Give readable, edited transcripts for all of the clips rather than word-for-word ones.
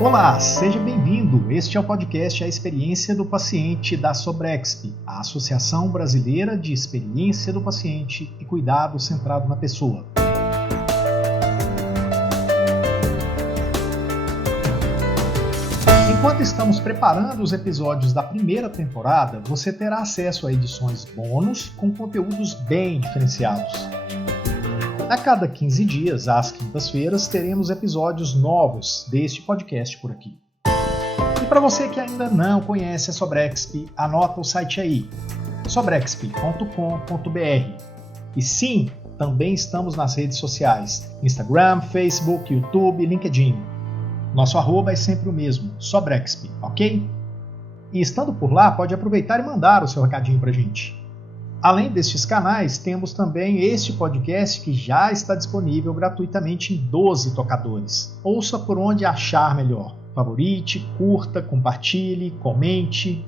Olá, seja bem-vindo. Este é o podcast A Experiência do Paciente da SOBREXP, a Associação Brasileira de Experiência do Paciente e Cuidado Centrado na Pessoa. Enquanto estamos preparando os episódios da primeira temporada, você terá acesso a edições bônus com conteúdos bem diferenciados. A cada 15 dias, às quintas-feiras, teremos episódios novos deste podcast por aqui. E para você que ainda não conhece a SOBREXP, anota o site aí, sobrexp.com.br. E sim, também estamos nas redes sociais, Instagram, Facebook, YouTube, LinkedIn. Nosso arroba é sempre o mesmo, SOBREXP, ok? E estando por lá, pode aproveitar e mandar o seu recadinho pra gente. Além destes canais, temos também este podcast que já está disponível gratuitamente em 12 tocadores. Ouça por onde achar melhor. Favorite, curta, compartilhe, comente.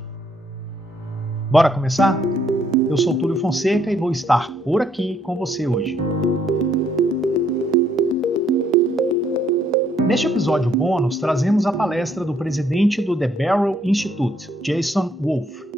Bora começar? Eu sou Túlio Fonseca e vou estar por aqui com você hoje. Neste episódio bônus, trazemos a palestra do presidente do Beryl Institute, Jason Wolfe.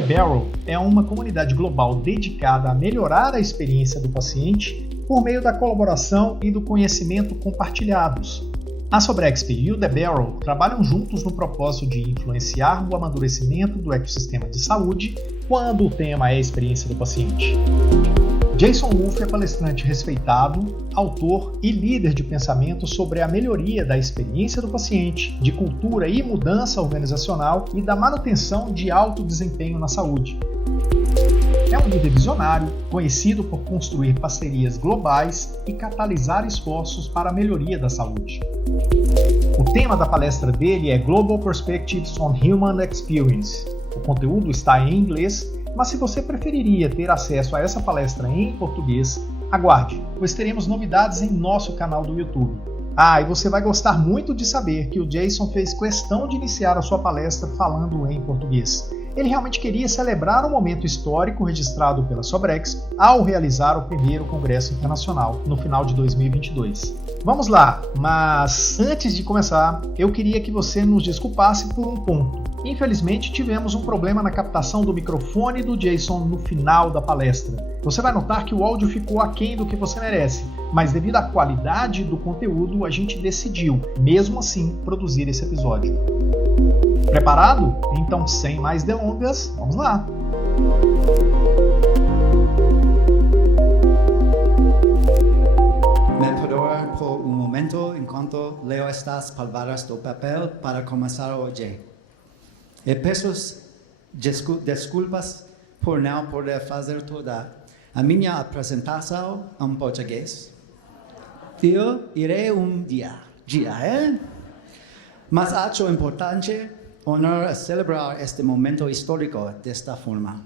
O Beryl é uma comunidade global dedicada a melhorar a experiência do paciente por meio da colaboração e do conhecimento compartilhados. A SOBREXP e o Beryl trabalham juntos no propósito de influenciar o amadurecimento do ecossistema de saúde quando o tema é a experiência do paciente. Jason Wolfe é palestrante respeitado, autor e líder de pensamento sobre a melhoria da experiência do paciente, de cultura e mudança organizacional e da manutenção de alto desempenho na saúde. É um líder visionário, conhecido por construir parcerias globais e catalisar esforços para a melhoria da saúde. O tema da palestra dele é Global Perspectives on Human Experience. O conteúdo está em inglês, mas se você preferiria ter acesso a essa palestra em português, aguarde, pois teremos novidades em nosso canal do YouTube. E você vai gostar muito de saber que o Jason fez questão de iniciar a sua palestra falando em português. Ele realmente queria celebrar um momento histórico registrado pela SOBREXP ao realizar o primeiro Congresso Internacional no final de 2022. Vamos lá, mas antes de começar, eu queria que você nos desculpasse por um ponto. Infelizmente, tivemos um problema na captação do microfone do Jason no final da palestra. Você vai notar que o áudio ficou aquém do que você merece, mas devido à qualidade do conteúdo, a gente decidiu, mesmo assim, produzir esse episódio. Preparado? Então, sem mais delongas, vamos lá! Me perdoa por um momento enquanto leio estas palavras do papel para começar hoje. E peço desculpas por não poder fazer toda a minha apresentação em português. Eu irei um dia, Mas acho importante honrar e celebrar este momento histórico desta forma.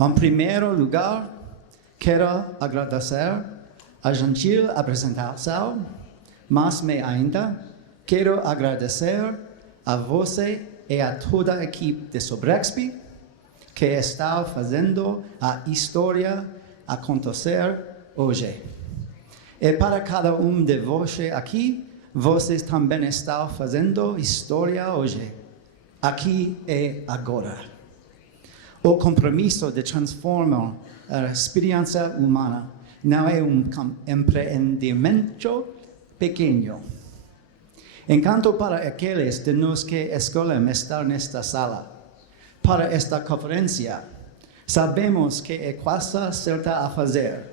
Em primeiro lugar, quero agradecer a gentil apresentação, mas ainda quero agradecer a você e a toda a equipe de SOBREXP que está fazendo a história acontecer hoje. E para cada de vocês aqui, vocês também estão fazendo história hoje, aqui e agora. O compromisso de transformar a experiência humana não é um empreendimento pequeno. Enquanto para aqueles de nós que escolhem estar nesta sala, para esta conferência, sabemos que é coisa certa a fazer,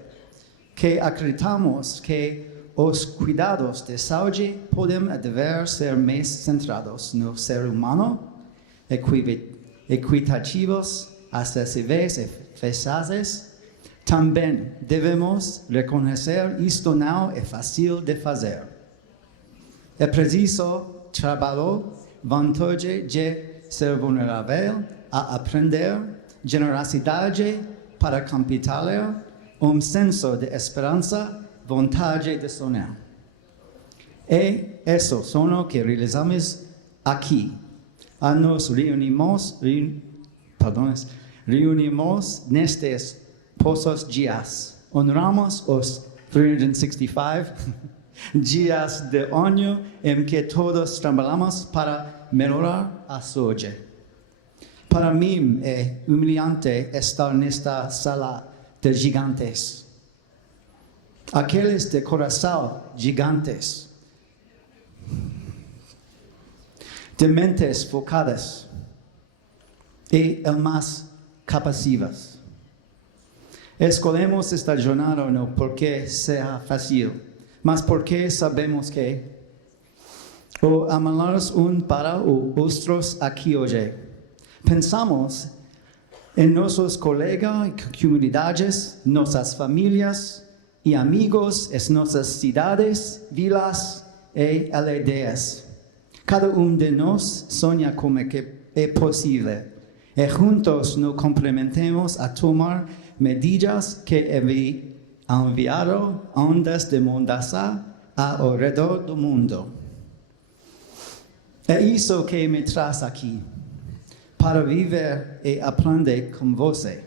que acreditamos que os cuidados de saúde podem e devem ser mais centrados no ser humano, equitativos, acessíveis e eficazes. Também devemos reconhecer isto não é fácil de fazer. É preciso trabalho, vontade de ser vulnerável, a aprender, generosidade para compartilhar, senso de esperança, vontade de sonhar. E isso são o que realizamos aqui. Nos reunimos nestes poucos dias. Honramos os 365 Dias de año en que todos trabajamos para mejorar a saúde. Para mí es humillante estar nesta sala de gigantes. Aqueles de coração gigantes. De mentes focadas e el más capacivas. Escolhemos esta jornada não porque seja fácil, mas porque sabemos que o amamos para os outros aqui hoje. Pensamos em nossos colegas e comunidades, nossas famílias e amigos, em nossas cidades, vilas e aldeias. Cada de nós sonha como é que é possível. E juntos nos comprometemos a tomar medidas que enviaram ondas de mudança ao redor do mundo. É isso que me traz aqui. Para viver e aprender com você.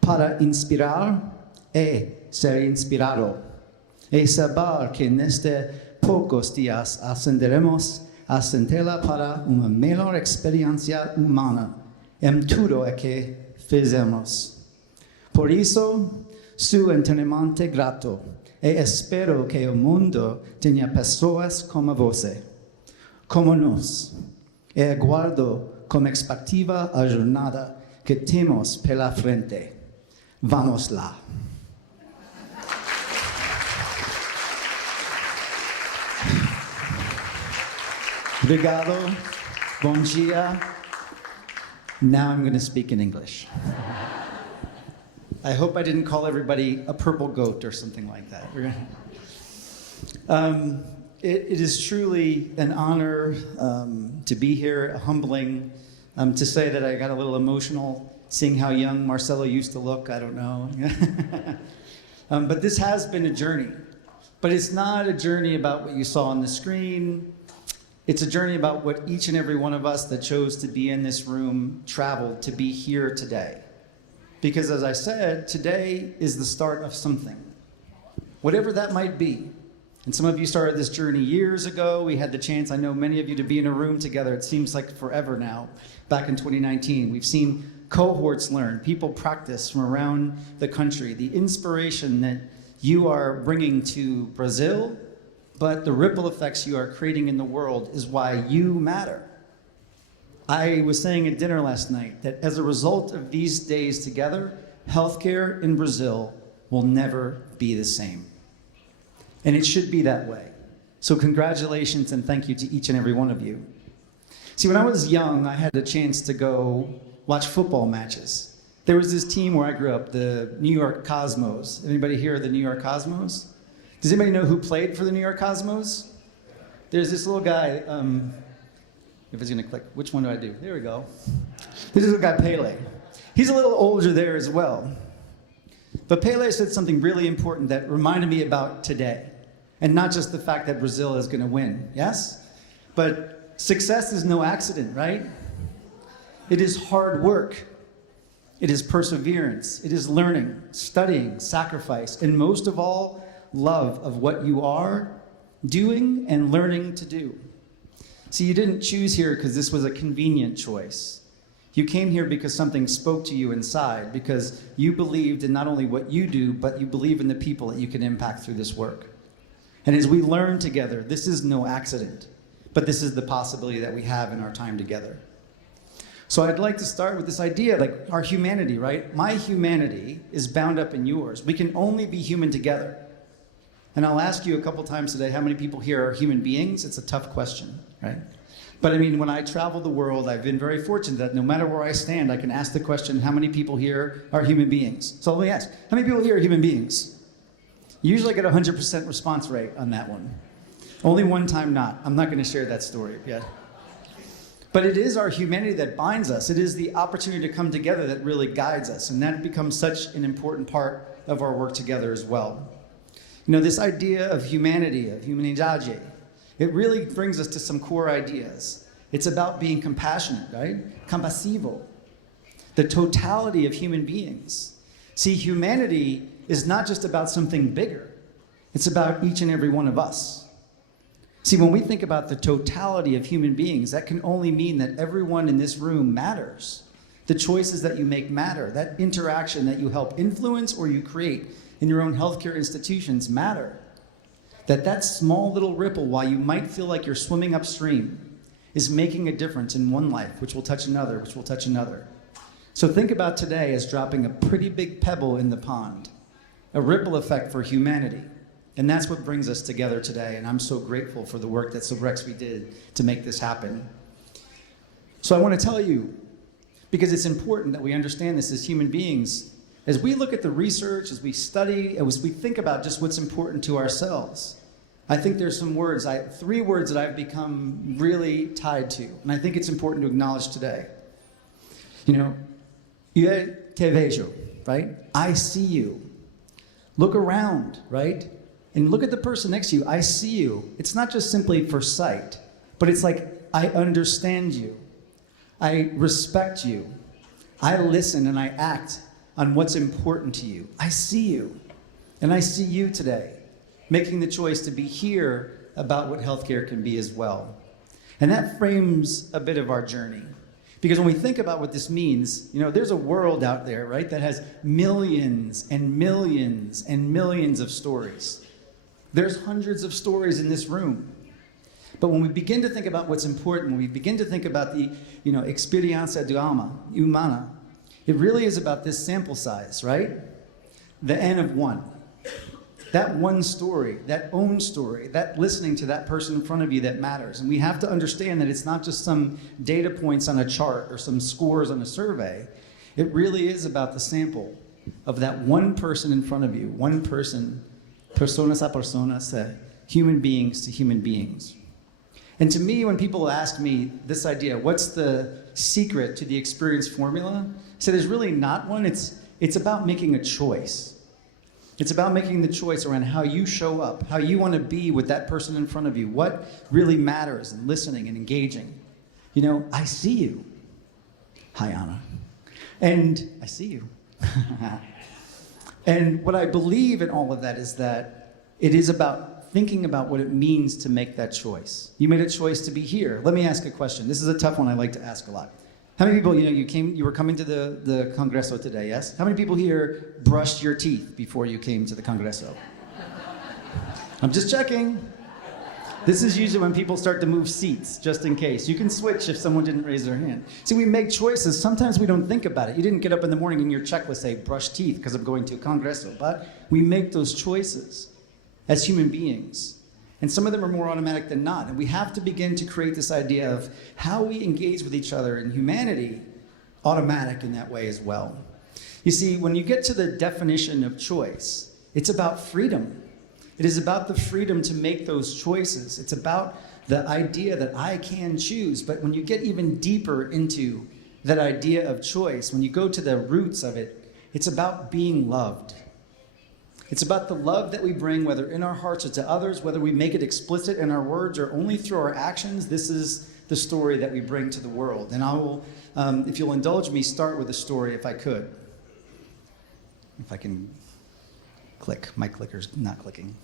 Para inspirar e ser inspirado. E saber que nestes poucos dias acenderemos a centelha para uma melhor experiência humana em tudo o que fizemos. Por isso, sou eternamente grato e espero que o mundo tenha pessoas como você, como nós, e aguardo com expectativa a jornada que temos pela frente. Vamos lá. Obrigado. Bom dia. Now I'm going to speak in English. I hope I didn't call everybody a purple goat or something like that. It is truly an honor to be here, humbling to say that I got a little emotional seeing how young Marcelo used to look. I don't know. But this has been a journey. But it's not a journey about what you saw on the screen. It's a journey about what each and every one of us that chose to be in this room traveled to be here today. Because as I said, today is the start of something. Whatever that might be. And some of you started this journey years ago. We had the chance, I know many of you, to be in a room together. It seems like forever now, back in 2019. We've seen cohorts learn, people practice from around the country. The inspiration that you are bringing to Brazil, but the ripple effects you are creating in the world is why you matter. I was saying at dinner last night that as a result of these days together, healthcare in Brazil will never be the same. And it should be that way. So congratulations and thank you to each and every one of you. See, when I was young, I had a chance to go watch football matches. There was this team where I grew up, the New York Cosmos. Anybody here the New York Cosmos? Does anybody know who played for the New York Cosmos? There's this little guy, if it's gonna click, which one do I do? There we go. This is a guy, Pele. He's a little older there as well. But Pele said something really important that reminded me about today. And not just the fact that Brazil is gonna win, yes? But success is no accident, right? It is hard work. It is perseverance. It is learning, studying, sacrifice, and most of all, love of what you are doing and learning to do. See, you didn't choose here because this was a convenient choice. You came here because something spoke to you inside, because you believed in not only what you do, but you believe in the people that you can impact through this work. And as we learn together, this is no accident, but this is the possibility that we have in our time together. So I'd like to start with this idea, like our humanity, right? My humanity is bound up in yours. We can only be human together. And I'll ask you a couple times today, how many people here are human beings? It's a tough question, right? But I mean, when I travel the world, I've been very fortunate that no matter where I stand, I can ask the question, how many people here are human beings? So let me ask, how many people here are human beings? You usually get a 100% response rate on that one. Only one time not. I'm not going to share that story yet. But it is our humanity that binds us. It is the opportunity to come together that really guides us. And that becomes such an important part of our work together as well. You know, this idea of humanity, of humanidade, it really brings us to some core ideas. It's about being compassionate, right? Compassivo. The totality of human beings. See, humanity is not just about something bigger. It's about each and every one of us. See, when we think about the totality of human beings, that can only mean that everyone in this room matters. The choices that you make matter. That interaction that you help influence or you create in your own healthcare institutions matter. That small little ripple, while you might feel like you're swimming upstream, is making a difference in one life, which will touch another, which will touch another. So think about today as dropping a pretty big pebble in the pond, a ripple effect for humanity. And that's what brings us together today. And I'm so grateful for the work that SOBREXP did to make this happen. So I want to tell you, because it's important that we understand this as human beings, as we look at the research, as we study, as we think about just what's important to ourselves, I think there's some words, 3 words that I've become really tied to, and I think it's important to acknowledge today. You know, yo te vejo, right? I see you. Look around, right? And look at the person next to you. I see you. It's not just simply for sight, but it's like, I understand you. I respect you. I listen and I act on what's important to you. I see you. And I see you today, making the choice to be here about what healthcare can be as well. And that frames a bit of our journey. Because when we think about what this means, you know, there's a world out there, right, that has millions and millions and millions of stories. There's hundreds of stories in this room. But when we begin to think about what's important, when we begin to think about the, you know, Experiência humana, it really is about this sample size, right? The N of 1. That one story, that own story, that listening to that person in front of you that matters. And we have to understand that it's not just some data points on a chart or some scores on a survey. It really is about the sample of that one person in front of you, one person, personas a personas, human beings to human beings. And to me, when people ask me this idea, what's the secret to the experience formula? So there's really not one. It's about making a choice. It's about making the choice around how you show up, how you want to be with that person in front of you, what really matters, and listening and engaging. You know, I see you. Hi, Anna. And I see you. And what I believe in all of that is that it is about thinking about what it means to make that choice. You made a choice to be here. Let me ask a question. This is a tough one I like to ask a lot. How many people, you know, you were coming to the Congresso today, yes? How many people here brushed your teeth before you came to the Congresso? I'm just checking. This is usually when people start to move seats, just in case. You can switch if someone didn't raise their hand. See, we make choices. Sometimes we don't think about it. You didn't get up in the morning and your checklist say, brush teeth because I'm going to a Congresso. But we make those choices as human beings. And some of them are more automatic than not. And we have to begin to create this idea of how we engage with each other in humanity, automatic in that way as well. You see, when you get to the definition of choice, it's about freedom. It is about the freedom to make those choices. It's about the idea that I can choose. But when you get even deeper into that idea of choice, when you go to the roots of it, it's about being loved. It's about the love that we bring, whether in our hearts or to others, whether we make it explicit in our words or only through our actions. This is the story that we bring to the world. And I will, if you'll indulge me, start with a story if I could. If I can click. My clicker's not clicking.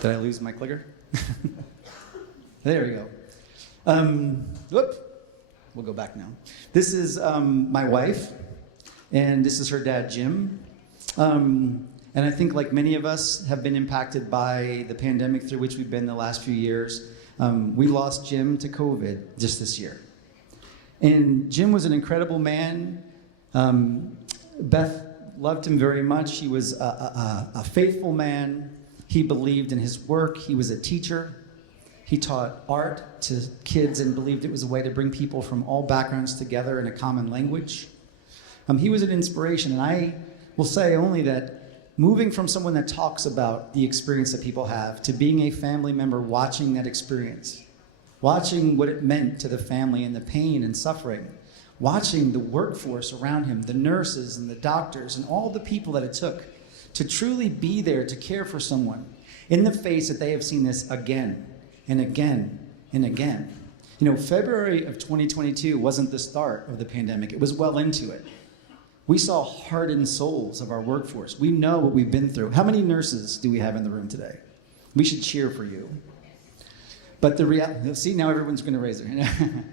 Did I lose my clicker? There we go. We'll go back now. This is my wife, and this is her dad, Jim. And I think like many of us have been impacted by the pandemic through which we've been the last few years. We lost Jim to COVID just this year. And Jim was an incredible man. Beth loved him very much. He was a faithful man. He believed in his work. He was a teacher. He taught art to kids and believed it was a way to bring people from all backgrounds together in a common language. He was an inspiration, and I will say only that moving from someone that talks about the experience that people have to being a family member watching that experience, watching what it meant to the family and the pain and suffering, watching the workforce around him, the nurses and the doctors and all the people that it took to truly be there to care for someone in the face that they have seen this again and again and again. You know, February of 2022 wasn't the start of the pandemic. It was well into it. We saw hardened souls of our workforce. We know what we've been through. How many nurses do we have in the room today? We should cheer for you. But the reality, see, now everyone's going to raise their hand.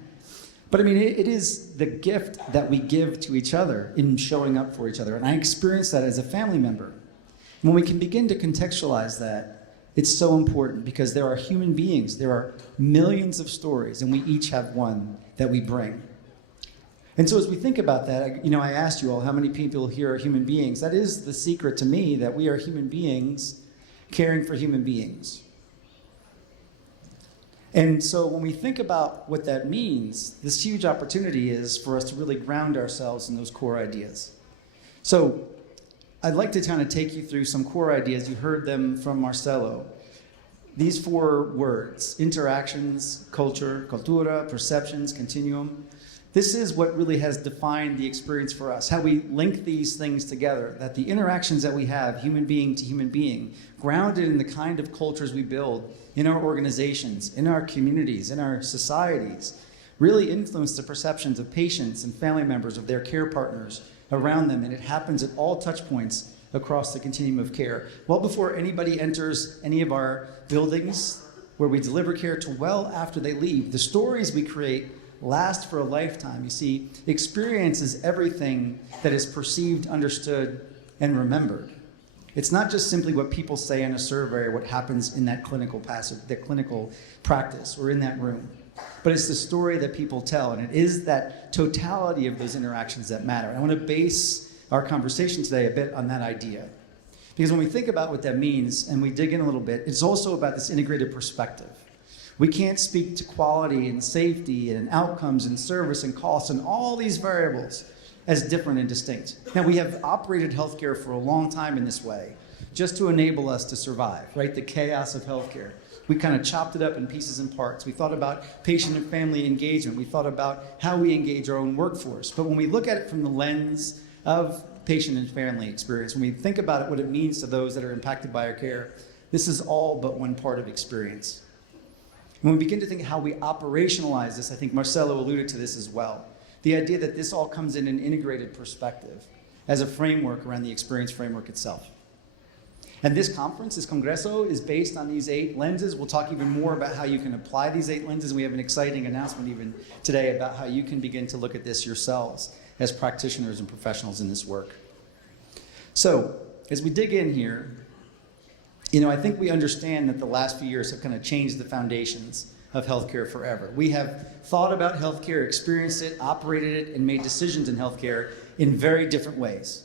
But I mean, it is the gift that we give to each other in showing up for each other. And I experienced that as a family member. When we can begin to contextualize that, it's so important because there are human beings. There are millions of stories, and we each have one that we bring. And so as we think about that, I asked you all how many people here are human beings. That is the secret to me, that we are human beings caring for human beings. And so when we think about what that means, this huge opportunity is for us to really ground ourselves in those core ideas. So I'd like to kind of take you through some core ideas. You heard them from Marcelo. These 4 words: interactions, culture, cultura, perceptions, continuum. This is what really has defined the experience for us, how we link these things together, that the interactions that we have, human being to human being, grounded in the kind of cultures we build in our organizations, in our communities, in our societies, really influence the perceptions of patients and family members, of their care partners around them, and it happens at all touch points across the continuum of care. Well before anybody enters any of our buildings where we deliver care to well after they leave, the stories we create last for a lifetime. You see, experience is everything that is perceived, understood, and remembered. It's not just simply what people say in a survey or what happens in that clinical practice or in that room, but it's the story that people tell, and it is that totality of those interactions that matter. I want to base our conversation today a bit on that idea, because when we think about what that means and we dig in a little bit, it's also about this integrated perspective. We can't speak to quality and safety and outcomes and service and costs and all these variables as different and distinct. Now, we have operated healthcare for a long time in this way, just to enable us to survive, right? The chaos of healthcare. We kind of chopped it up in pieces and parts. We thought about patient and family engagement. We thought about how we engage our own workforce. But when we look at it from the lens of patient and family experience, when we think about it, what it means to those that are impacted by our care, this is all but one part of experience. When we begin to think how we operationalize this, I think Marcelo alluded to this as well. The idea that this all comes in an integrated perspective as a framework around the experience framework itself. And this conference, this Congresso, is based on these 8 lenses. We'll talk even more about how you can apply these 8 lenses. We have an exciting announcement even today about how you can begin to look at this yourselves as practitioners and professionals in this work. So, as we dig in here, I think we understand that the last few years have kind of changed the foundations of healthcare forever. We have thought about healthcare, experienced it, operated it, and made decisions in healthcare in very different ways.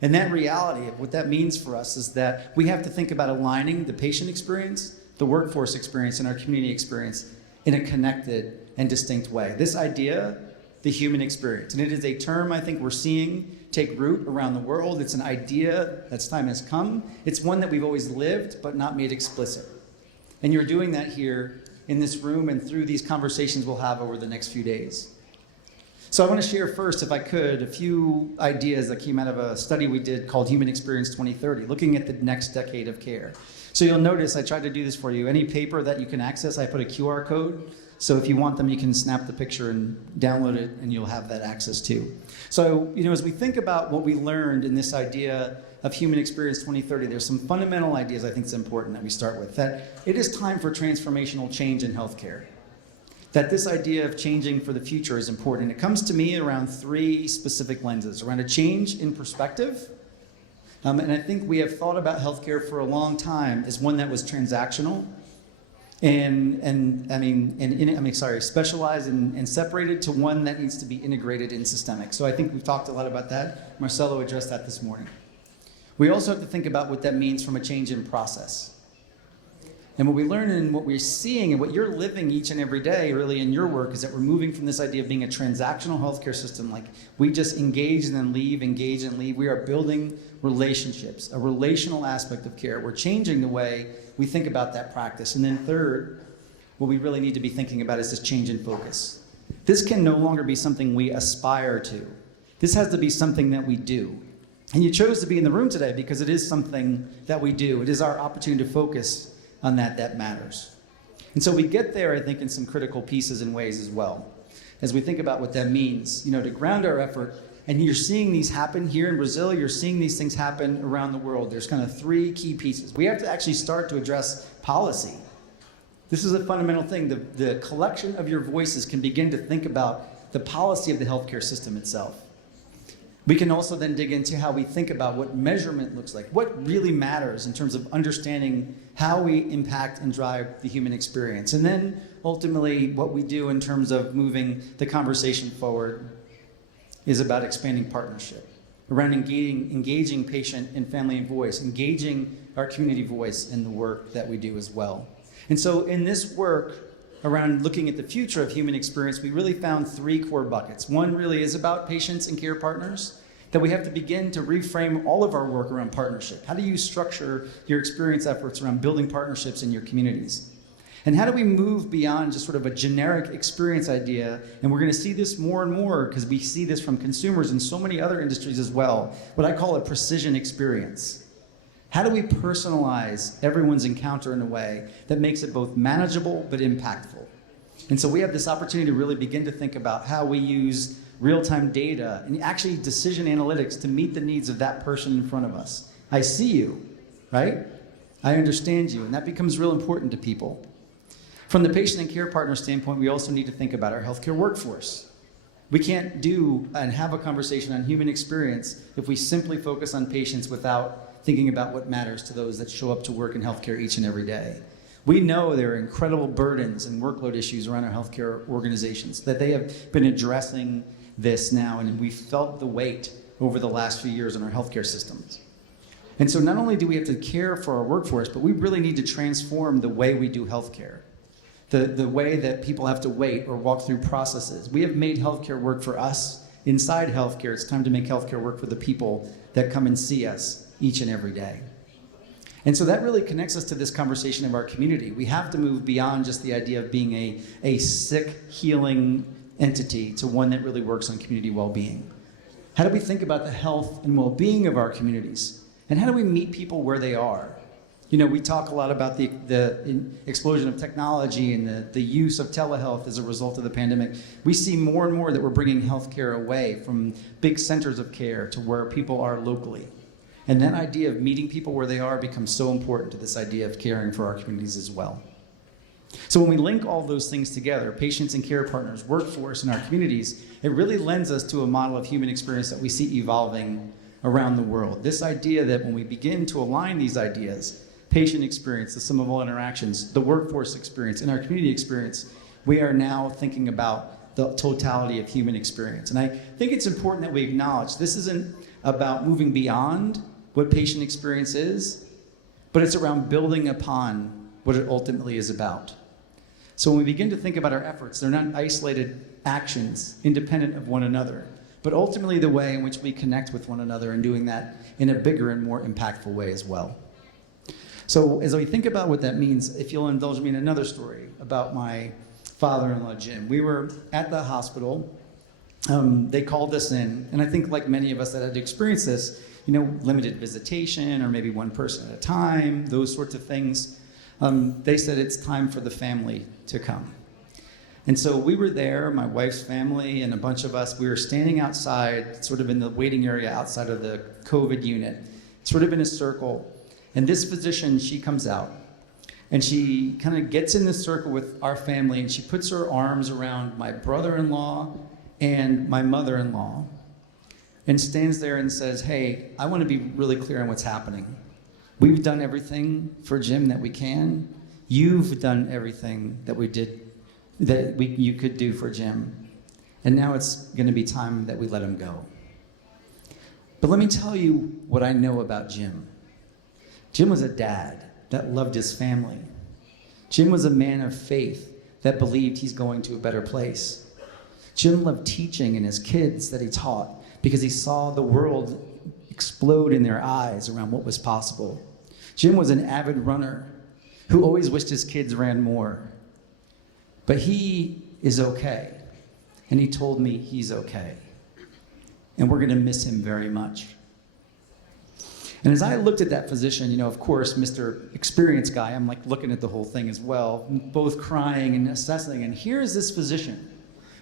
And that reality of what that means for us is that we have to think about aligning the patient experience, the workforce experience, and our community experience in a connected and distinct way. This idea, the human experience, and it is a term I think we're seeing take root around the world. It's an idea that's time has come. It's one that we've always lived but not made explicit. And you're doing that here in this room and through these conversations we'll have over the next few days. So I want to share first, if I could, a few ideas that came out of a study we did called Human Experience 2030, looking at the next decade of care. So you'll notice I tried to do this for you. Any paper that you can access, I put a QR code. So if you want them, you can snap the picture and download it, and you'll have that access too. So, as we think about what we learned in this idea of Human Experience 2030, there's some fundamental ideas I think it's important that we start with. That it is time for transformational change in healthcare. That this idea of changing for the future is important. It comes to me around 3 specific lenses, around a change in perspective. And I think we have thought about healthcare for a long time as one that was transactional, specialized and separated, to one that needs to be integrated and systemic. So I think we've talked a lot about that. Marcelo addressed that this morning. We also have to think about what that means from a change in process. And what we learn and what we're seeing and what you're living each and every day really in your work is that we're moving from this idea of being a transactional healthcare system, like we just engage and then leave, engage and leave. We are building relationships, a relational aspect of care. We're changing the way we think about that practice. And then third, what we really need to be thinking about is this change in focus. This can no longer be something we aspire to. This has to be something that we do. And you chose to be in the room today because it is something that we do. It is our opportunity to focus on that matters. And so we get there, I think, in some critical pieces and ways as well. As we think about what that means, to ground our effort And you're seeing these happen here in Brazil. You're seeing these things happen around the world. There's kind of three key pieces. We have to actually start to address policy. This is a fundamental thing. The collection of your voices can begin to think about the policy of the healthcare system itself. We can also then dig into how we think about what measurement looks like, what really matters in terms of understanding how we impact and drive the human experience. And then ultimately what we do in terms of moving the conversation forward is about expanding partnership, around engaging patient and family voice, engaging our community voice in the work that we do as well. And so in this work around looking at the future of human experience, we really found three core buckets. One really is about patients and care partners, that we have to begin to reframe all of our work around partnership. How do you structure your experience efforts around building partnerships in your communities? And how do we move beyond just sort of a generic experience idea? And we're going to see this more and more because we see this from consumers and so many other industries as well, what I call a precision experience. How do we personalize everyone's encounter in a way that makes it both manageable but impactful? And so we have this opportunity to really begin to think about how we use real-time data and actually decision analytics to meet the needs of that person in front of us. I see you, right? I understand you, and that becomes real important to people. From the patient and care partner standpoint, we also need to think about our healthcare workforce. We can't do and have a conversation on human experience if we simply focus on patients without thinking about what matters to those that show up to work in healthcare each and every day. We know there are incredible burdens and workload issues around our healthcare organizations, that they have been addressing this now, and we've felt the weight over the last few years in our healthcare systems. And so not only do we have to care for our workforce, but we really need to transform the way we do healthcare, the way that people have to wait or walk through processes. We have made healthcare work for us inside healthcare. It's time to make healthcare work for the people that come and see us each and every day. And so that really connects us to this conversation of our community. We have to move beyond just the idea of being a sick, healing entity to one that really works on community well-being. How do we think about the health and well-being of our communities? And how do we meet people where they are? You know, we talk a lot about the explosion of technology and the use of telehealth as a result of the pandemic. We see more and more that we're bringing healthcare away from big centers of care to where people are locally. And that idea of meeting people where they are becomes so important to this idea of caring for our communities as well. So when we link all those things together, patients and care partners, workforce, and our communities, it really lends us to a model of human experience that we see evolving around the world. This idea that when we begin to align these ideas, patient experience, the sum of all interactions, the workforce experience, and our community experience, we are now thinking about the totality of human experience. And I think it's important that we acknowledge this isn't about moving beyond what patient experience is, but it's around building upon what it ultimately is about. So when we begin to think about our efforts, they're not isolated actions independent of one another, but ultimately the way in which we connect with one another and doing that in a bigger and more impactful way as well. So as we think about what that means, if you'll indulge me in another story about my father-in-law, Jim. We were at the hospital. They called us in, and I think like many of us that had experienced this, you know, limited visitation or maybe one person at a time, those sorts of things. They said it's time for the family to come. And so we were there, my wife's family and a bunch of us, we were standing outside, sort of in the waiting area outside of the COVID unit, sort of in a circle. And this physician, she comes out and she kind of gets in this circle with our family and she puts her arms around my brother-in-law and my mother-in-law and stands there and says, hey, I want to be really clear on what's happening. We've done everything for Jim that we can. You've done everything that you could do for Jim. And now it's going to be time that we let him go. But let me tell you what I know about Jim. Jim was a dad that loved his family. Jim was a man of faith that believed he's going to a better place. Jim loved teaching and his kids that he taught because he saw the world explode in their eyes around what was possible. Jim was an avid runner who always wished his kids ran more. But he is okay. And he told me he's okay. And we're going to miss him very much. And as I looked at that physician, you know, of course, Mr. Experience guy, I'm like looking at the whole thing as well, both crying and assessing. And here's this physician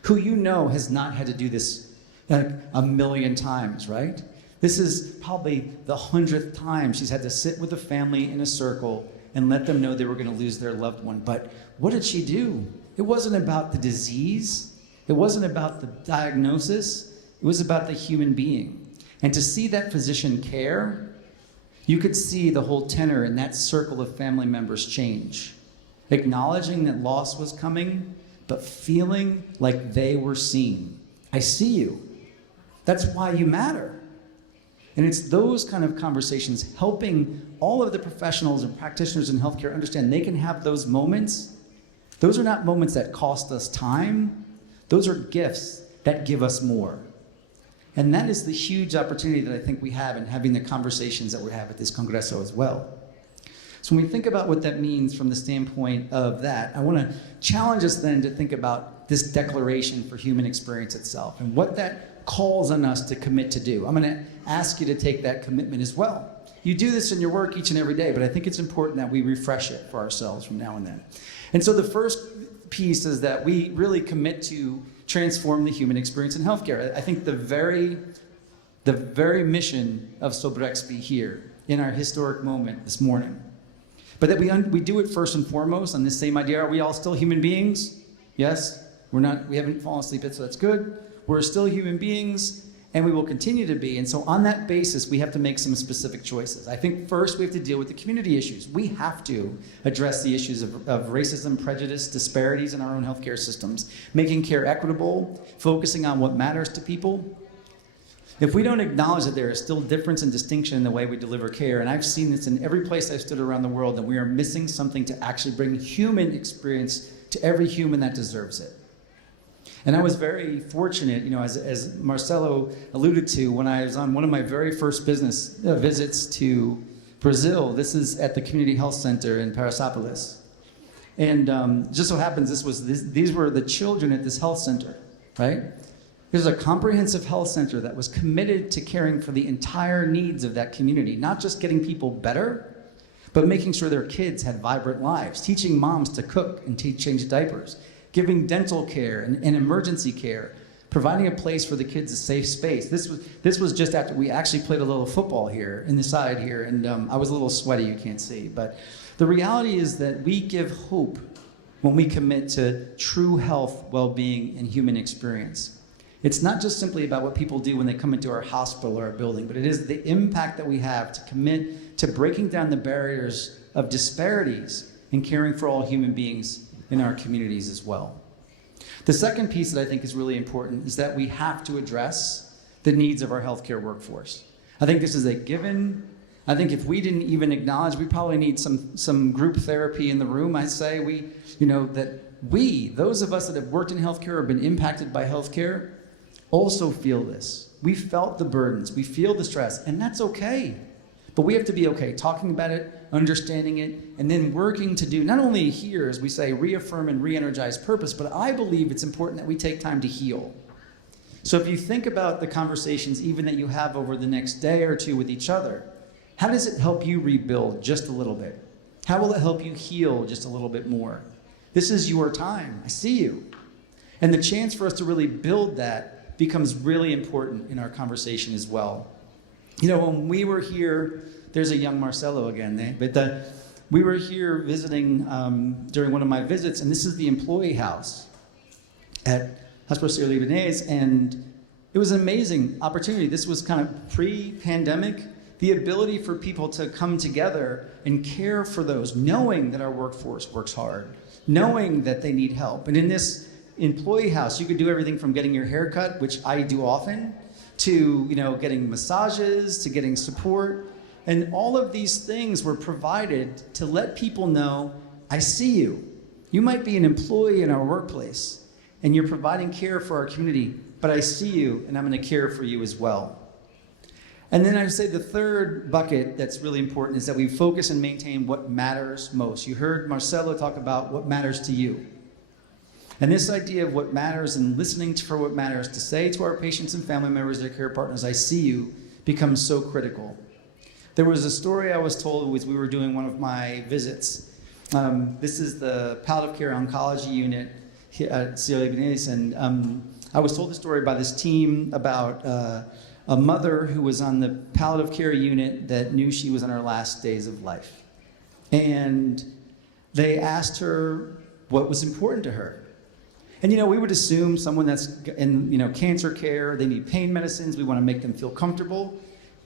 who you know has not had to do this like a million times, right? This is probably the 100th time she's had to sit with a family in a circle and let them know they were going to lose their loved one. But what did she do? It wasn't about the disease. It wasn't about the diagnosis. It was about the human being. And to see that physician care, you could see the whole tenor in that circle of family members change. Acknowledging that loss was coming, but feeling like they were seen. I see you. That's why you matter. And it's those kind of conversations helping all of the professionals and practitioners in healthcare understand they can have those moments. Those are not moments that cost us time. Those are gifts that give us more. And that is the huge opportunity that I think we have in having the conversations that we have at this Congresso as well. So when we think about what that means from the standpoint of that, I want to challenge us then to think about this declaration for human experience itself and what that calls on us to commit to do. I'm going to ask you to take that commitment as well. You do this in your work each and every day, but I think it's important that we refresh it for ourselves from now and then. And so the first piece is that we really commit to transform the human experience in healthcare. I think the very mission of SOBREXP here in our historic moment this morning. But that we do it first and foremost on this same idea. Are we all still human beings? Yes? We haven't fallen asleep yet, so that's good. We're still human beings, and we will continue to be. And so on that basis, we have to make some specific choices. I think first we have to deal with the community issues. We have to address the issues of racism, prejudice, disparities in our own healthcare systems, making care equitable, focusing on what matters to people. If we don't acknowledge that there is still difference and distinction in the way we deliver care, and I've seen this in every place I've stood around the world, that we are missing something to actually bring human experience to every human that deserves it. And I was very fortunate, as Marcelo alluded to, when I was on one of my very first business visits to Brazil. This is at the Community Health Center in Paraisópolis. And just so happens these were the children at this health center, right? There's a comprehensive health center that was committed to caring for the entire needs of that community, not just getting people better, but making sure their kids had vibrant lives, teaching moms to cook and change diapers, giving dental care and emergency care, providing a place for the kids, a safe space. This was just after we actually played a little football here in the side here, and I was a little sweaty, you can't see. But the reality is that we give hope when we commit to true health, well-being, and human experience. It's not just simply about what people do when they come into our hospital or our building, but it is the impact that we have to commit to breaking down the barriers of disparities and caring for all human beings in our communities as well. The second piece that I think is really important is that we have to address the needs of our healthcare workforce. I think this is a given. I think if we didn't even acknowledge, we probably need some group therapy in the room. I say those of us that have worked in healthcare or been impacted by healthcare also feel this. We felt the burdens, we feel the stress, and that's okay. But we have to be okay talking about it, understanding it, and then working to do, not only here, as we say, reaffirm and re-energize purpose, but I believe it's important that we take time to heal. So if you think about the conversations even that you have over the next day or two with each other, how does it help you rebuild just a little bit? How will it help you heal just a little bit more? This is your time. I see you. And the chance for us to really build that becomes really important in our conversation as well. When we were here, there's a young Marcelo again, we were here visiting during one of my visits, and this is the employee house at Hospital Sírio-Libanês, and it was an amazing opportunity. This was kind of pre-pandemic, the ability for people to come together and care for those, knowing that our workforce works hard, knowing that they need help. And in this employee house, you could do everything from getting your hair cut, which I do often, to getting massages, to getting support. And all of these things were provided to let people know, I see you. You might be an employee in our workplace, and you're providing care for our community, but I see you, and I'm going to care for you as well. And then I would say the third bucket that's really important is that we focus and maintain what matters most. You heard Marcelo talk about what matters to you. And this idea of what matters and listening for what matters to say to our patients and family members, their care partners, I see you, becomes so critical. There was a story I was told as we were doing one of my visits. This is the palliative care oncology unit at Sírio-Libanês, and I was told a story by this team about a mother who was on the palliative care unit that knew she was in her last days of life. And they asked her what was important to her. And we would assume someone that's in cancer care, they need pain medicines, we want to make them feel comfortable.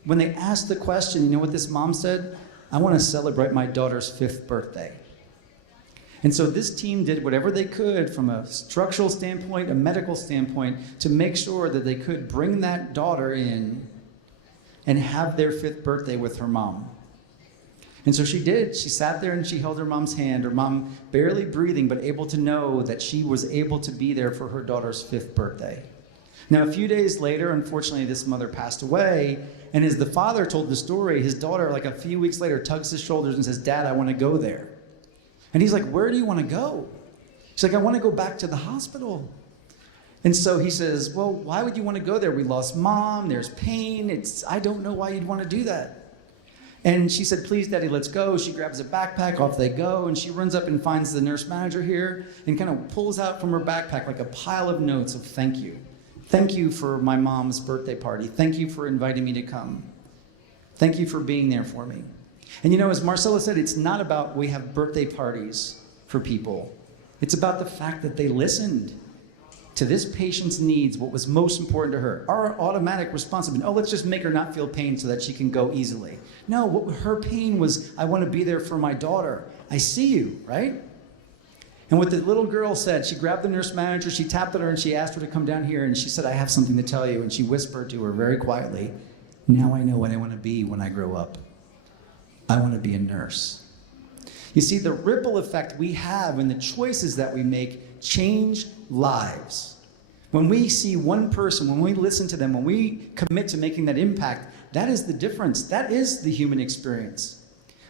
When they asked the question, you know what this mom said? I want to celebrate my daughter's 5th birthday. And so this team did whatever they could from a structural standpoint, a medical standpoint, to make sure that they could bring that daughter in and have their 5th birthday with her mom. And so she did. She sat there and she held her mom's hand, her mom barely breathing, but able to know that she was able to be there for her daughter's 5th birthday. Now, a few days later, unfortunately, this mother passed away. And as the father told the story, his daughter, like a few weeks later, tugs his shoulders and says, Dad, I want to go there. And he's like, where do you want to go? She's like, I want to go back to the hospital. And so he says, well, why would you want to go there? We lost Mom, there's pain. I don't know why you'd want to do that. And she said, please, Daddy, let's go. She grabs a backpack, off they go, and she runs up and finds the nurse manager here and kind of pulls out from her backpack like a pile of notes of thank you. Thank you for my mom's birthday party. Thank you for inviting me to come. Thank you for being there for me. And as Marcella said, it's not about we have birthday parties for people. It's about the fact that they listened to this patient's needs, what was most important to her. Our automatic response has been, let's just make her not feel pain so that she can go easily. No, what her pain was, I want to be there for my daughter. I see you, right? And what the little girl said, she grabbed the nurse manager, she tapped at her, and she asked her to come down here, and she said, I have something to tell you. And she whispered to her very quietly, now I know what I want to be when I grow up. I want to be a nurse. You see, the ripple effect we have and the choices that we make change lives. When we see one person, when we listen to them, when we commit to making that impact, that is the difference. That is the human experience.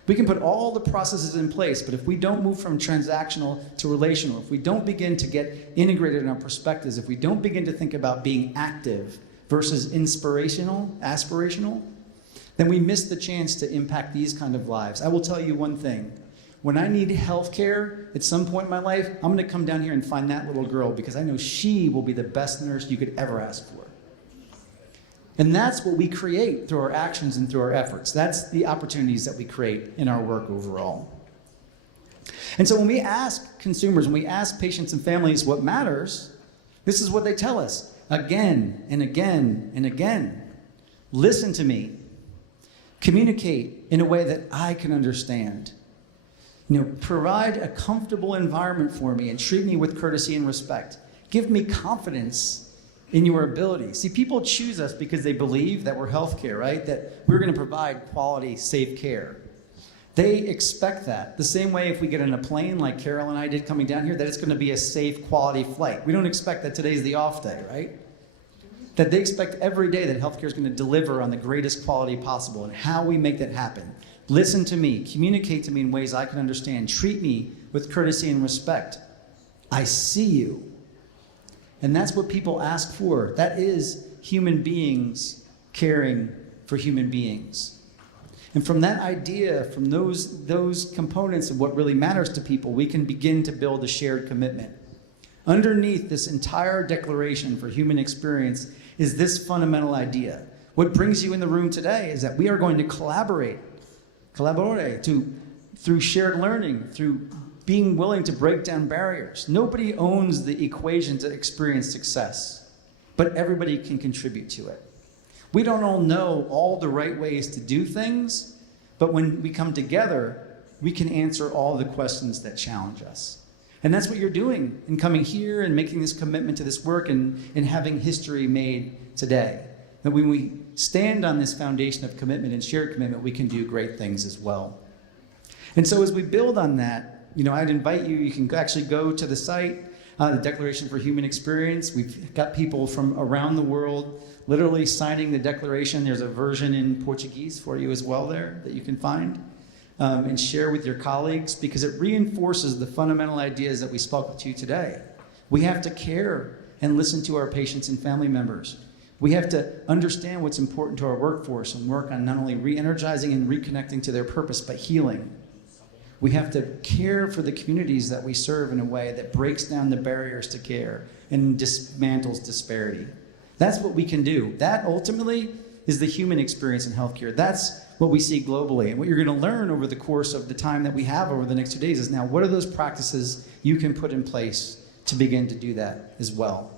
We can put all the processes in place, but if we don't move from transactional to relational, if we don't begin to get integrated in our perspectives, if we don't begin to think about being active versus inspirational, aspirational, then we miss the chance to impact these kind of lives. I will tell you one thing. When I need health care at some point in my life, I'm going to come down here and find that little girl because I know she will be the best nurse you could ever ask for. And that's what we create through our actions and through our efforts. That's the opportunities that we create in our work overall. And so when we ask consumers, when we ask patients and families what matters, this is what they tell us again and again and again. Listen to me. Communicate in a way that I can understand. Provide a comfortable environment for me and treat me with courtesy and respect. Give me confidence in your ability. See, people choose us because they believe that we're healthcare, right? That we're going to provide quality, safe care. They expect that. The same way if we get in a plane like Carol and I did coming down here, that it's going to be a safe, quality flight. We don't expect that today's the off day, right? That they expect every day that healthcare is going to deliver on the greatest quality possible, and how we make that happen. Listen to me, communicate to me in ways I can understand, treat me with courtesy and respect. I see you. And that's what people ask for. That is human beings caring for human beings. And from that idea, from those components of what really matters to people, we can begin to build a shared commitment. Underneath this entire declaration for human experience is this fundamental idea. What brings you in the room today is that we are going to collaborate through shared learning, through being willing to break down barriers. Nobody owns the equation to experience success, but everybody can contribute to it. We don't all know all the right ways to do things, but when we come together, we can answer all the questions that challenge us. And that's what you're doing in coming here and making this commitment to this work and having history made today. That when we stand on this foundation of commitment and shared commitment, we can do great things as well. And so as we build on that, I'd invite you can actually go to the site, the Declaration for Human Experience. We've got people from around the world literally signing the declaration. There's a version in Portuguese for you as well there that you can find and share with your colleagues, because it reinforces the fundamental ideas that we spoke to today. We have to care and listen to our patients and family members. We have to understand what's important to our workforce and work on not only re-energizing and reconnecting to their purpose, but healing. We have to care for the communities that we serve in a way that breaks down the barriers to care and dismantles disparity. That's what we can do. That ultimately is the human experience in healthcare. That's what we see globally. And what you're going to learn over the course of the time that we have over the next 2 days is now, what are those practices you can put in place to begin to do that as well?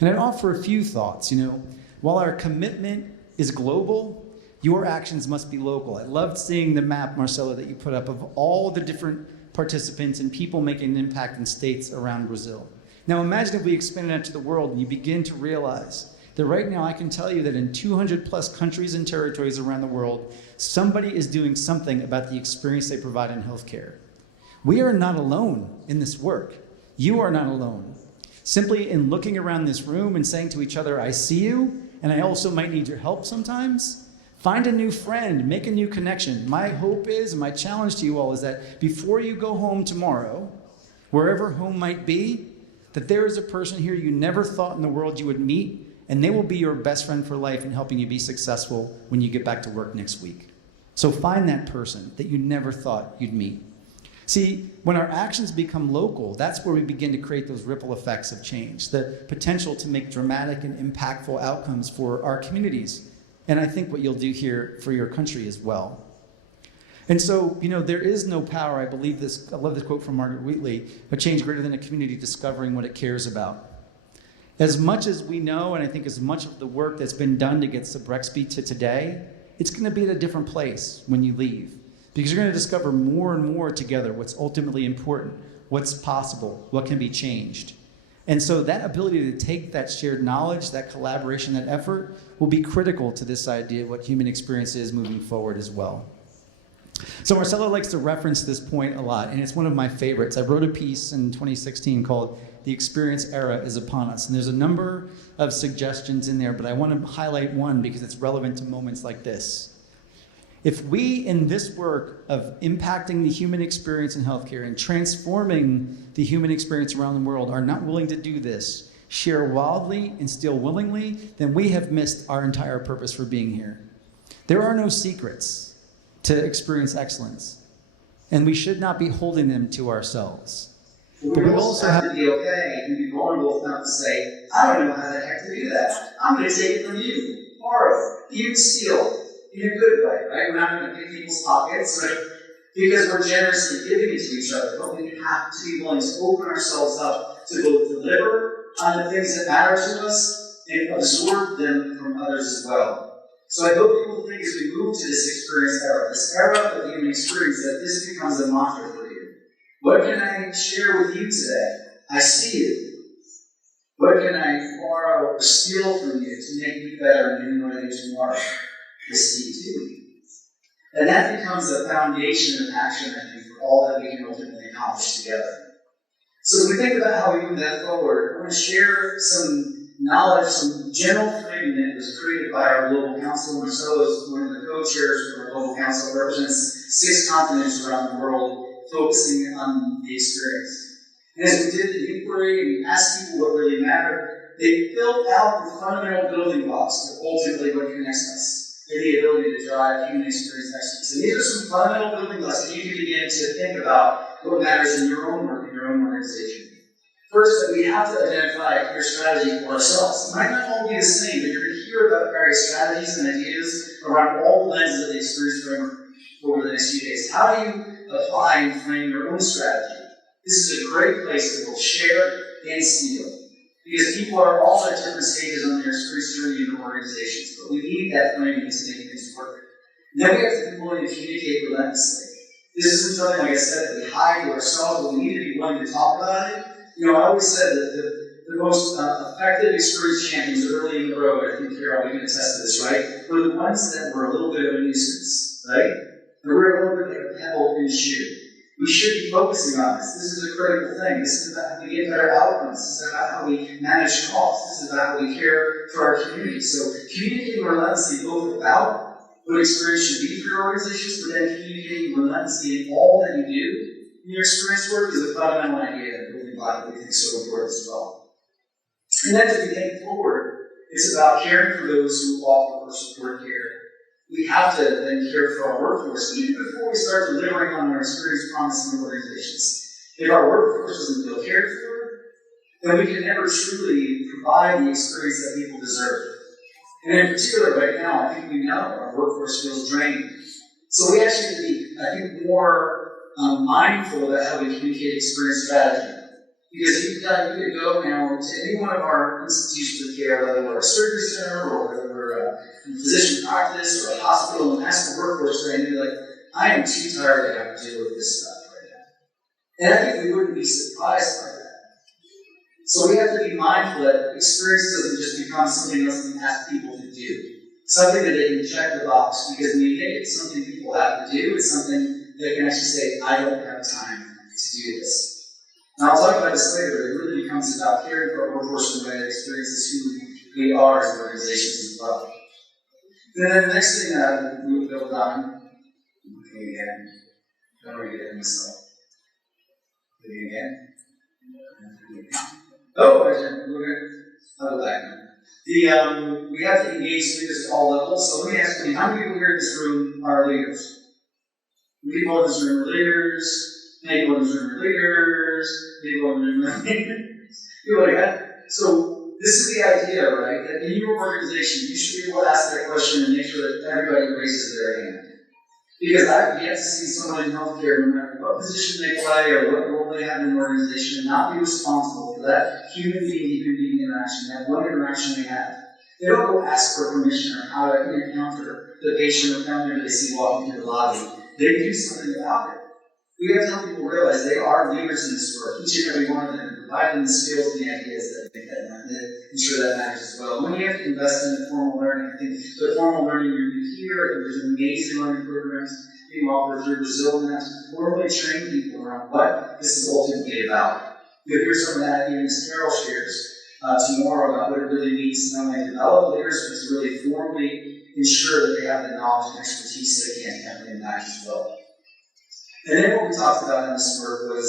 And I'd offer a few thoughts. While our commitment is global, your actions must be local. I loved seeing the map, Marcelo, that you put up of all the different participants and people making an impact in states around Brazil. Now imagine if we expanded that to the world and you begin to realize that right now I can tell you that in 200 plus countries and territories around the world, somebody is doing something about the experience they provide in healthcare. We are not alone in this work. You are not alone. Simply in looking around this room and saying to each other, I see you, and I also might need your help sometimes. Find a new friend, make a new connection. My hope is, and my challenge to you all is that before you go home tomorrow, wherever home might be, that there is a person here you never thought in the world you would meet, and they will be your best friend for life in helping you be successful when you get back to work next week. So find that person that you never thought you'd meet. See, when our actions become local, that's where we begin to create those ripple effects of change, the potential to make dramatic and impactful outcomes for our communities. And I think what you'll do here for your country as well. And so, there is no power, I love this quote from Margaret Wheatley, a change greater than a community discovering what it cares about. As much as we know, and I think as much of the work that's been done to get SOBREXP to today, it's going to be at a different place when you leave. Because you're going to discover more and more together what's ultimately important, what's possible, what can be changed. And so that ability to take that shared knowledge, that collaboration, that effort, will be critical to this idea of what human experience is moving forward as well. So Marcelo likes to reference this point a lot, and it's one of my favorites. I wrote a piece in 2016 called The Experience Era is Upon Us. And there's a number of suggestions in there, but I want to highlight one because it's relevant to moments like this. If we, in this work of impacting the human experience in healthcare and transforming the human experience around the world, are not willing to do this, share wildly and steal willingly, then we have missed our entire purpose for being here. There are no secrets to experience excellence, and we should not be holding them to ourselves. But we also have to be okay and be vulnerable enough to say, I don't know how the heck to do that. I'm going to take it from you, borrow, even steal. In a good way, right? We're not going to pick people's pockets, right? Because we're generously giving it to each other, but we have to be willing to open ourselves up to both deliver on the things that matter to us and absorb them from others as well. So I hope people think as we move to this era of the human experience, that this becomes a mantra for you. What can I share with you today? I see you. What can I borrow or steal from you to make you better and do what I do tomorrow? To see too. And that becomes a foundation of action, I think, for all that we can ultimately accomplish together. So as we think about how we move that forward, I want to share some knowledge, some general framing that was created by our Global Council. Marcelo is one of the co-chairs of our Global Council, represents 6 continents around the world, focusing on the experience. And as we did the inquiry and we asked people what really mattered, they built out the fundamental building blocks of ultimately what connects us. The ability to drive human experience excellence. And these are some fundamental building blocks that you can begin to think about what matters in your own work, in your own organization. First, that we have to identify a clear strategy for ourselves. It might not all be the same, but you're going to hear about various strategies and ideas around all the lenses of the experience framework over the next few days. How do you apply and frame your own strategy? This is a great place to both share and steal. Because people are all at different stages on their experience journey in their organizations, but we need that framing to make things work. And then we have to be willing to communicate relentlessly. This isn't something, like I said, that we hide to ourselves, but we need to be willing to talk about it. I always said that the most effective experience champions early in the road, I think, Carol, we can attest to this, right? Were the ones that were a little bit of a nuisance, right? They were a little bit like a pebble in the shoe. We should be focusing on this. This is a critical thing. This is about how we get better outcomes. This is about how we manage costs. This is about how we care for our community. So communicating relentlessly both about what experience should be for your organizations, but then communicating relentlessly in all that you do in your experience work is a fundamental idea and building block that we think is so important as well. And then as we think forward, it's about caring for those who offer or support care. we have to then care for our workforce, even before we start delivering on our experience promise in organizations. If our workforce doesn't feel cared for, then we can never truly provide the experience that people deserve. And in particular, right now, I think we know our workforce feels drained. So we actually have to be, I think, more mindful about how we communicate experience strategy. Because you could go now to any one of our institutions of care, whether we're a surgery center or whether we're a physician practice or a hospital, and ask the workforce training, and be like, I am too tired to have to deal with this stuff right now. And I think we wouldn't be surprised by that. So we have to be mindful that experience doesn't just become something else we ask people to do. Something that they can check the box, because when you think it's something people have to do, it's something they can actually say, I don't have time to do this. Now, I'll talk about this later, but it really becomes about caring for our workforce in a way that experiences who we are as organizations as well. And then the next thing that we will build on, don't want to get it myself. Again. Oh, I'll go back now. We have to engage leaders at all levels. So let me ask you, how many people here in this room are leaders? People in this room are leaders. Many people in this room are leaders. People in this room are leaders. People like that. So this is the idea, right? That in your organization, you should be able to ask that question and make sure that everybody raises their hand. Because I've yet to see someone in healthcare, no matter what position they play or what role they have in an organization, and not be responsible for that human being interaction, that one interaction they have. They don't go ask for permission or how to encounter the patient or family member they see walking through the lobby. They do something about it. We have to help people realize they are leaders in this work, each and every one of them, and provide them the skills and the ideas that make that matter, that ensure that matters as well. When we have to invest in formal learning, I think the formal learning you do here, and there's amazing learning programs being offered through Brazil, and that's to formally train people around what this is ultimately about. You'll hear some of that even as Carol shares tomorrow about what it really means to not only develop leaders, but to really formally ensure that they have the knowledge and expertise that they can have an impact as well. And then what we talked about in this work was,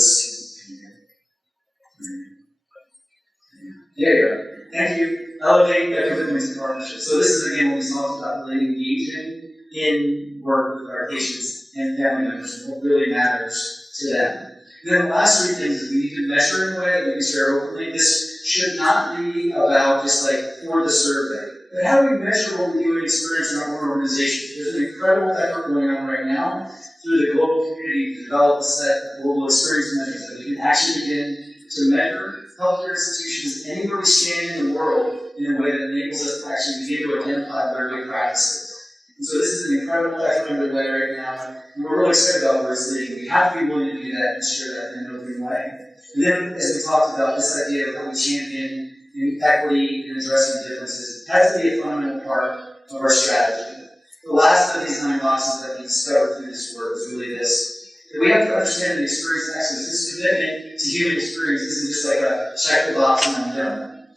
there you go. Thank you. Elevate their commitments and partnerships. So this is again what we talked about, really engaging in work with our patients and family members and what really matters to them. And then the last three things is we need to measure in a way that we can share openly. This should not be about just like for the survey. But how do we measure what we do and experience in our own organization? There's an incredible effort going on right now through the global community to develop a set of global experience measures that we can actually begin to measure healthcare institutions anywhere we stand in the world in a way that enables us to actually begin to identify better good practices. And so this is an incredible effort underway right now, and we're really excited about where it's leading. We have to be willing to do that and share that in an open way. And then, as we talked about, this idea of how we champion equity and addressing differences has to be a fundamental part of our strategy. The last of these 9 boxes that we discovered through this work is really this. That we have to understand the experience excellence. This commitment to human experience isn't just like a check the box and I'm done.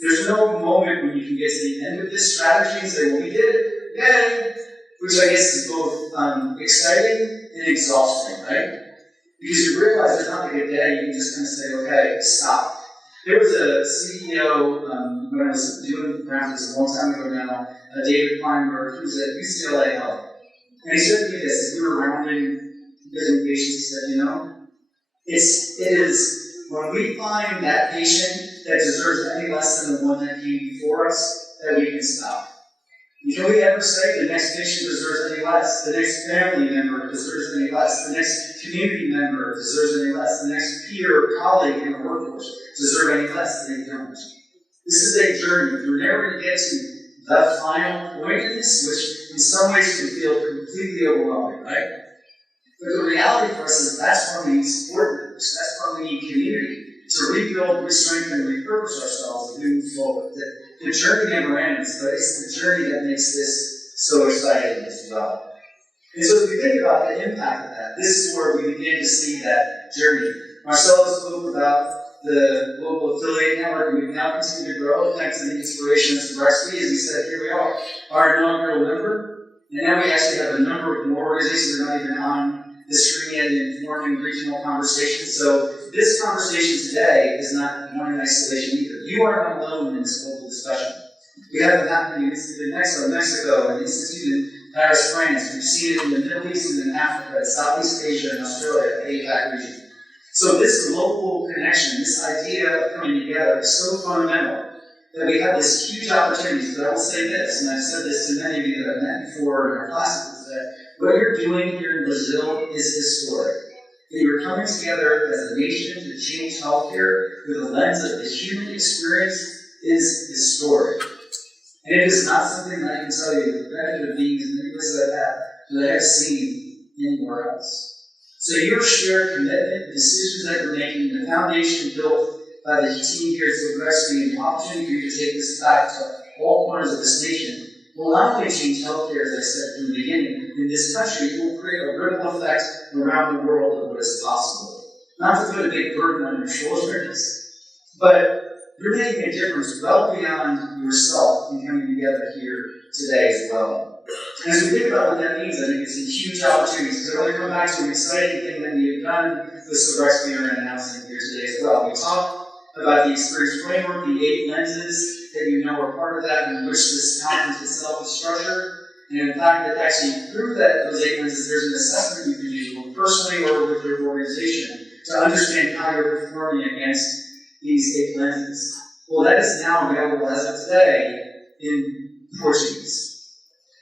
There's no moment when you can get to the end of this strategy and say, well, we did it, yay! Which I guess is both exciting and exhausting, right? Because you realize there's not like a day you can just kind of say, okay, stop. There was a CEO, when I was doing practice a long time ago now, David Feinberg, who was at UCLA Health. And he said to me this, as we were rounding different patients, he said, you know, it is when we find that patient that deserves any less than the one that came before us, that we can stop. And can we ever say the next patient deserves any less, the next family member deserves any less, the next community member deserves any less, the next peer or colleague in the workforce deserve any less than they don't? This is a journey. We're never going to get to the final point in this, which in some ways can feel completely overwhelming, right? But the reality for us is that's why we need support groups, that's why we need community, to rebuild, re-strengthen, and repurpose ourselves and move forward. The journey never ends, but it's the journey that makes this so exciting as well. And so if you think about the impact of that, this is where we begin to see that journey. Marcelo spoke about the global affiliate network, and we've now continued to grow thanks to the inspiration of SOBREXP. As we said, here we are, our inaugural member, and now we actually have a number of more organizations that are not even on the screen yet in informing regional conversations. So this conversation today is not one in isolation either. You are not alone in this global discussion. We have it happening in Mexico, an institute in Paris, France. We've seen it in the Middle East and in Africa, Southeast Asia, and Australia, the APAC region. So this global connection, this idea of coming together is so fundamental that we have this huge opportunity. But I will say this, and I've said this to many of you that I've met before in our classes, that what you're doing here in Brazil is historic. That you're coming together as a nation to change healthcare through the lens of the human experience is historic. And it is not something that I can tell you the benefit of being as many places I've had that I have seen anywhere else. So your shared commitment, the decisions that you're making, the foundation built by the team here at SOBREXP, and the opportunity for you to take this back to all corners of this nation will not only change healthcare, as I said from the beginning, in this country, it will create a ripple effect around the world of what is possible. Not to put a big burden on your shoulders, but you're making a difference well beyond yourself in coming together here today as well. And as we think about what that means, I think it's a huge opportunity. So I want to come back to an exciting thing that we have done with SOBREXP and announcing here today as well. We talked about the experience framework, the 8 lenses that you know are part of that, in which this conference itself is structured. And in fact, that actually through those 8 lenses, there's an assessment you can use, both personally or with your organization, to understand how you're performing against these 8 lenses. Well, that is now available as of today in Portuguese.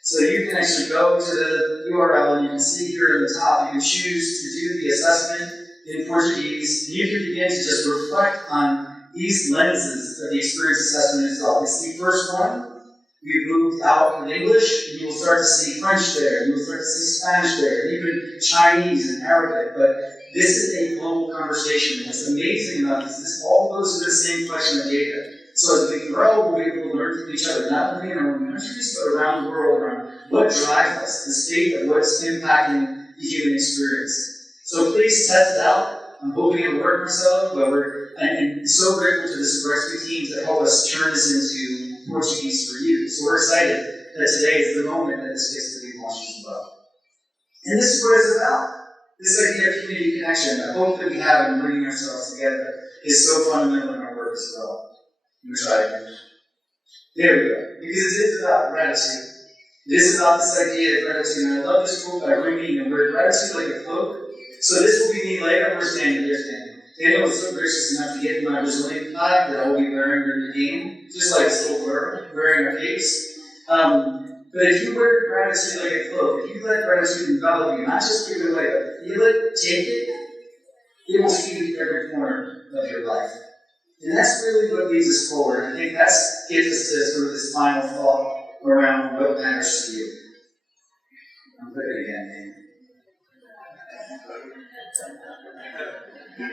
So you can actually go to the URL and you can see here in the top, you can choose to do the assessment in Portuguese. And you can begin to just reflect on these lenses of the experience assessment itself. It's the first one. We've moved out in English, and you will start to see French there, and you will start to see Spanish there, and even Chinese and Arabic. But this is a global conversation. What's amazing about this, this all goes to the same collection of data. So as we grow, we'll be able to learn from each other, not only in our own countries, but around the world, around what drives us, the state of what's impacting the human experience. So please test it out. I'm hoping it'll work for some, but and so grateful to the SOBREXP team to help us turn this into Portuguese for you. So we're excited that today is the moment that this gets to be launched as well. And this is what it's about. This idea of community connection, the hope that we have in bringing ourselves together, is so fundamental in our work as well. Let me try again. There we go. Because it is about gratitude. It is about this idea of gratitude. And I love this quote by Rumi, and wear gratitude like a cloak. So this will be me later. We're standing there standing. Daniel was so gracious enough to get me my Brazilian flag that I will be wearing during the game, just like still wearing our capes. But if you wear gratitude like a cloak, if you let gratitude envelop you, not just give it away, but feel it, take it, it will feed every corner of your life. And that's really what leads us forward. I think that gives us to sort of this final thought around what matters to you. I'm putting it again, Daniel.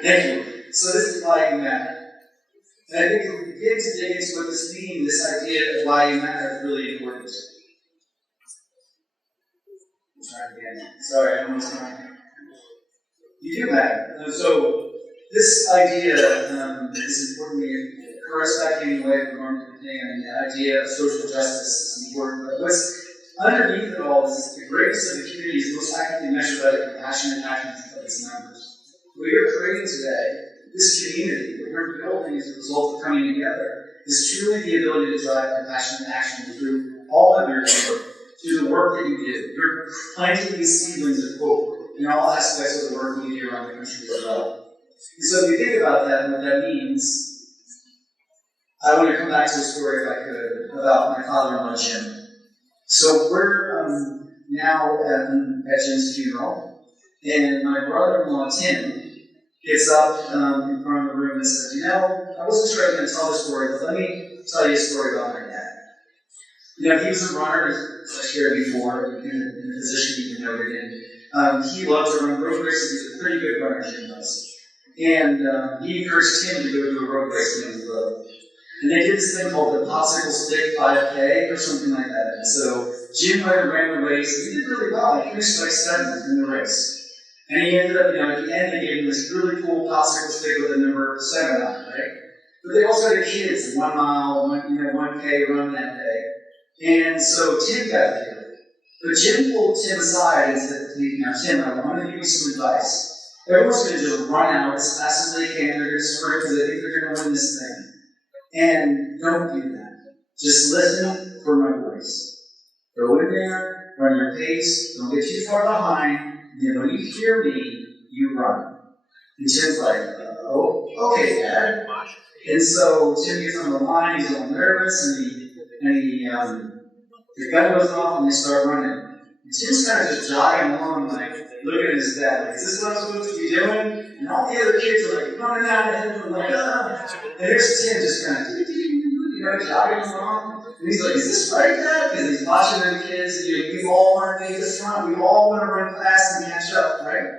Thank you. So this is why you matter. And I think if we begin to dig into what this means, this idea of why you matter is really important. I'll try it again. Sorry, I'm almost done. You do matter. And so this idea is important. It occurs back anyway from normal thing. I mean, the idea of social justice is important. But what's underneath it all is the greatness of the community is most actively measured by the compassionate actions of its members. What you're creating today, this community, what you're building as a result of coming together, is truly the ability to drive compassionate action through all of your work, through the work that you do. You're planting these seedlings of hope in all aspects of the work you do around the country as well. And so if you think about that and what that means, I want to come back to a story, if I could, about my father-in-law, Jim. So we're now at Jim's funeral, and my brother-in-law, Tim, gets up in front of the room and says, you know, I wasn't sure I was going to tell this story, but let me tell you a story about my dad. You know, he was a runner, as I shared before, in a position you can noted in. He loved to run road races. He was a pretty good runner, Jim was. And he encouraged him to go do a road race in the road. And they did this thing called the popsicle stick 5K or something like that. And so Jim ran the race. He did really well. He finished like 7th in the race. And he ended up, at the end, they gave him this really cool popsicle stick with the number 7 on it, right? But they also had kids, 1 mile, 1K run that day. And so Tim got there. But Jim pulled Tim aside and said, now, Tim, I want to give you some advice. Everyone's going to just run out as fast as they can. They're going to sprint because they think they're going to win this thing. And don't do that. Just listen for my voice. Go in there, run your pace, don't get too far behind, and then when you hear me, you run. And Tim's like, oh, okay, Dad. And so Tim gets on the line, he's all nervous, and the gun goes off and they start running. And Tim's kind of just jogging along, like, looking at his dad, like, is this what I'm supposed to be doing? And all the other kids are like running out ahead of him, like, ah. And there's Tim just kind of, jogging along. And he's like, is this right, Dad? Because he's watching the kids, and we all want to be at the front, we all want to run fast and catch up, right?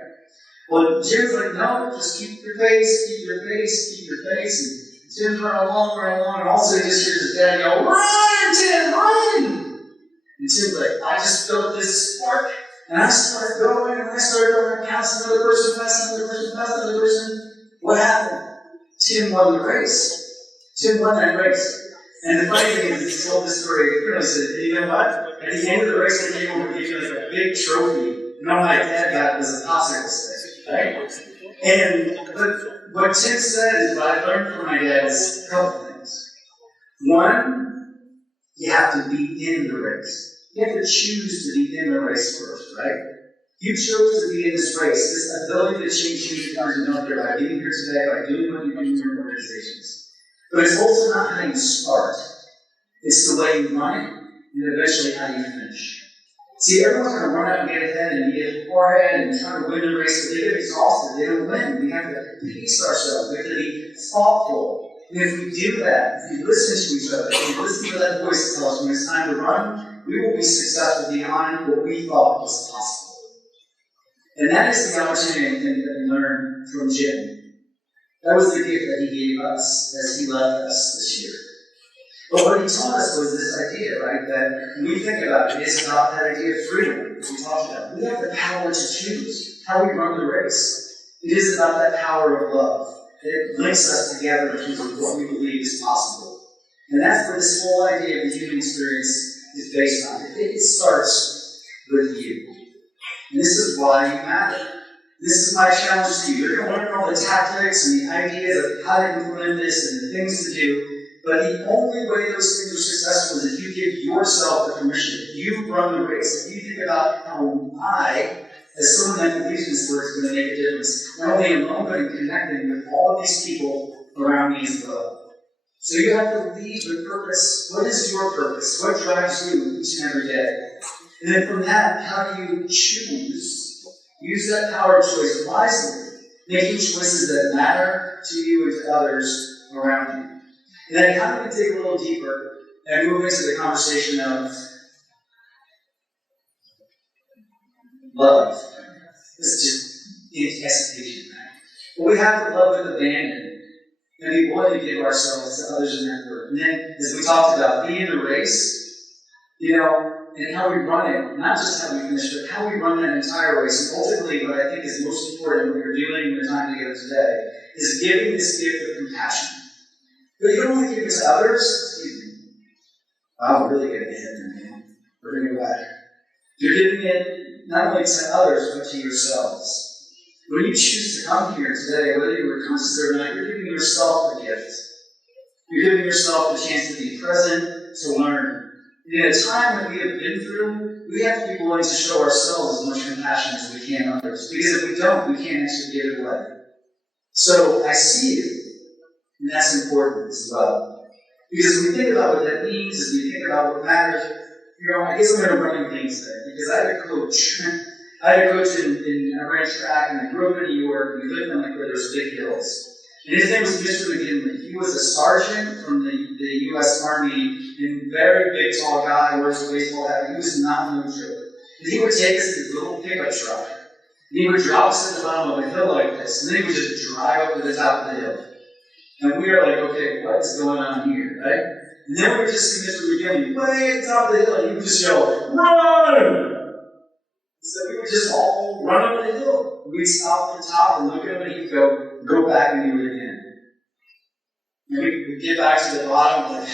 Well, Jim's like, no, just keep your pace, keep your pace, keep your pace. And Tim's running along, and also he just hears his dad yell, run, Tim, run! And Tim's like, I just felt this spark, and I started going, past another person. What happened? Tim won the race. Tim won that race. And the funny thing is, he told this story, he said, you know what? At the end of the race, they came over and gave me like a big trophy. And all my dad got was a popsicle stick, right? And what Tim said is what I learned from my dad is a couple things. One, you have to be in the race. You have to choose to be in the race first, right? You chose to be in this race, this ability to change human beings out there by being here today, by doing what you do in your organizations. But it's also not how you start. It's the way you run it, and eventually how you finish. See, everyone's going to run out and get ahead and get far ahead and try to win the race, but they get exhausted. They don't win. We have to pace ourselves. We have to be thoughtful. And if we do that, if we listen to each other, if we listen to that voice that tells us when it's time to run, we will be successful beyond what we thought was possible. And that is the opportunity that we learned from Jim. That was the gift that he gave us as he left us this year. But what he taught us was this idea, right, that when we think about it, it's about that idea of freedom we talked about. We have the power to choose how we run the race. It is about that power of love. It links us together in terms of what we believe is possible. And that's what this whole idea of the human experience is based on. It starts with you. And this is why you matter. This is my challenge to you. You're going to learn all the tactics and the ideas of how to implement this and the things to do. But the only way those things are successful is if you give yourself the permission. If you run the race. If you think about how I, as someone that believes in this word, is going to make a difference. Not only alone, but in connecting with all of these people around me as well. So you have to lead with purpose. What is your purpose? What drives you each and every day? And then from that, how do you choose? Use that power of choice wisely, making choices that matter to you and to others around you. And then how do we dig a little deeper and move into the conversation of love? This is just anticipation, right? But we have to love with abandon and be willing to give ourselves to others in that work. And then, as we talked about, be in the race, and how we run it, not just how we finish, but how we run that entire race. And ultimately, what I think is most important when we're doing the time together today is giving this gift of compassion. But you don't want to give it to others. Excuse me. Wow, we're really getting ahead here, man. We're bringing it back. You're giving it not only to others, but to yourselves. When you choose to come here today, whether you were conscious or not, you're giving yourself a gift. You're giving yourself a chance to be present, to learn. In a time that we have been through, we have to be willing to show ourselves as much compassion as we can others. Because if we don't, we can't actually give it away. So I see you, and that's important as well. Because when we think about what that means, as we think about what matters, I guess I'm going to run in things there. Because I had a coach. I ran track, and I grew up in New York, and we lived in where there's big hills. And his name was Mr. McGinley. He was a sergeant from the U.S. Army, and very big, tall guy, wears a baseball hat. He was not no joke. And he would take us in his little pickup truck, and he would drop us at the bottom of a hill like this, and then he would just drive up to the top of the hill. And we were like, okay, what is going on here, right? And then we would just see Mr. McGinley way at the top of the hill, and he would just yell, run! So we would just all run up the hill. We'd stop at the top and look at him, and he'd go back and do it again. And we'd get back to the bottom, like,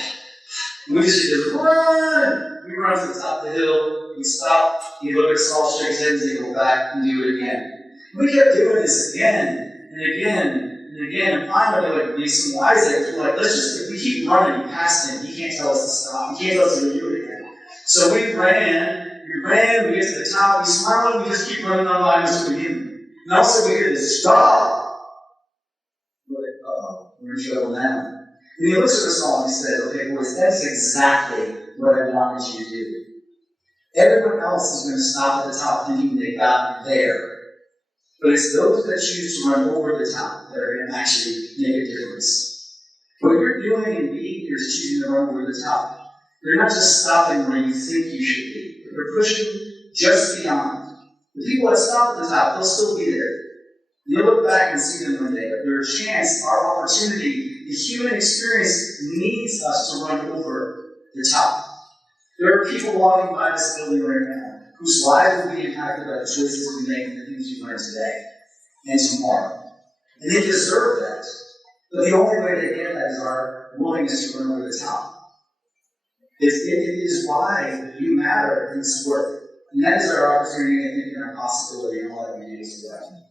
and we just run! We run to the top of the hill, we'd stop, he'd look at us all, shake his head, and he'd go back and do it again. And we kept doing this again, and again, and again, and finally, we some wise guys were like, if we keep running past him, he can't tell us to stop, he can't tell us to do it again. So we ran we ran, we get to the top, we smile, and we just keep running on by until we get there. And also we hear this, stop! We're like, uh-oh, we're in trouble now. And he looks at us all and he said, okay, boys, that's exactly what I wanted you to do. Everyone else is going to stop at the top thinking they got there. But it's those that choose to run over the top that are going to actually make a difference. What you're doing and being here is choosing to run over the top. You're not just stopping where you think you should be, but you're pushing just beyond. The people that stop at the top, they'll still be there. You'll look back and see them one day, but their chance, our opportunity, the human experience needs us to run over the top. There are people walking by this building right now whose lives will be impacted by the choices we make and the things we learn today and tomorrow. And they deserve that. But the only way they get that is our willingness to run over the top. It is why you matter in this work. And that is our opportunity, I think, and our possibility in all that we do as well.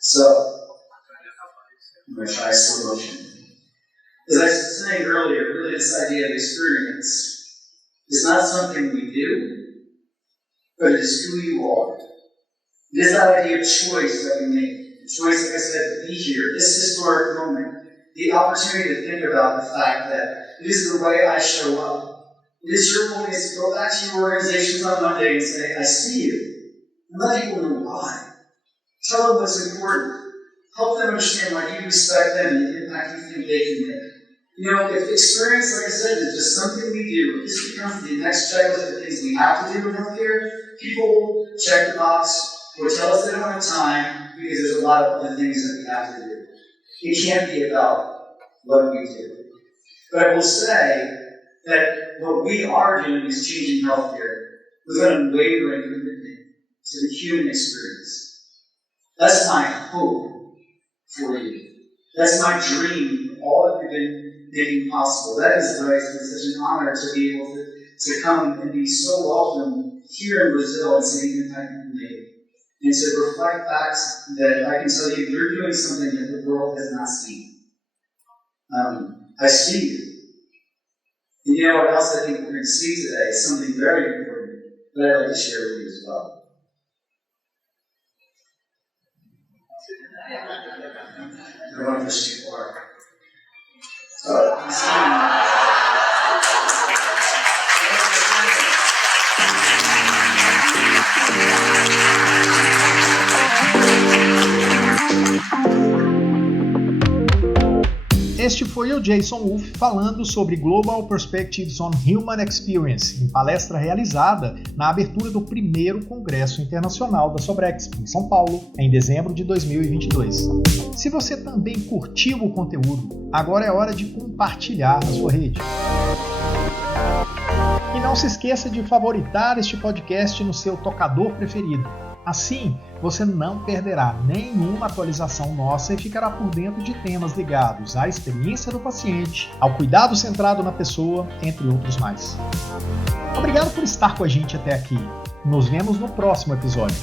So, I'm going to try slow motion. As I was saying earlier, really this idea of experience is not something we do, but it is who you are. It is that idea of choice that we make. Choice, like I said, to be here, this historic moment, the opportunity to think about the fact that it is the way I show up. It is your willingness to go back to your organizations on Monday and say, I see you. And let people know why. Tell them what's important. Help them understand why you respect them and the impact you think they can make. You know, if experience, like I said, is just something we do, if this becomes the next checklist of things we have to do in healthcare, people will check the box or tell us they don't have time because there's a lot of other things that we have to do. It can't be about what we do. But I will say that what we are doing is changing healthcare with an unwavering commitment to the human experience. That's my hope for you. That's my dream, all that we've been making possible. That is why it's been such an honor to be able to come and be so welcome here in Brazil and see the impact you've made. And to reflect back that I can tell you, you're doing something that the world has not seen. I see you. And you know what else I think we're going to see today is something very important that I'd like to share with you as well. I don't want to push too far. Este foi o Jason Wolf falando sobre Global Perspectives on Human Experience, em palestra realizada na abertura do primeiro Congresso Internacional da SOBREXP, em São Paulo, em dezembro de 2022. Se você também curtiu o conteúdo, agora é hora de compartilhar na sua rede. E não se esqueça de favoritar este podcast no seu tocador preferido. Assim, você não perderá nenhuma atualização nossa e ficará por dentro de temas ligados à experiência do paciente, ao cuidado centrado na pessoa, entre outros mais. Obrigado por estar com a gente até aqui. Nos vemos no próximo episódio.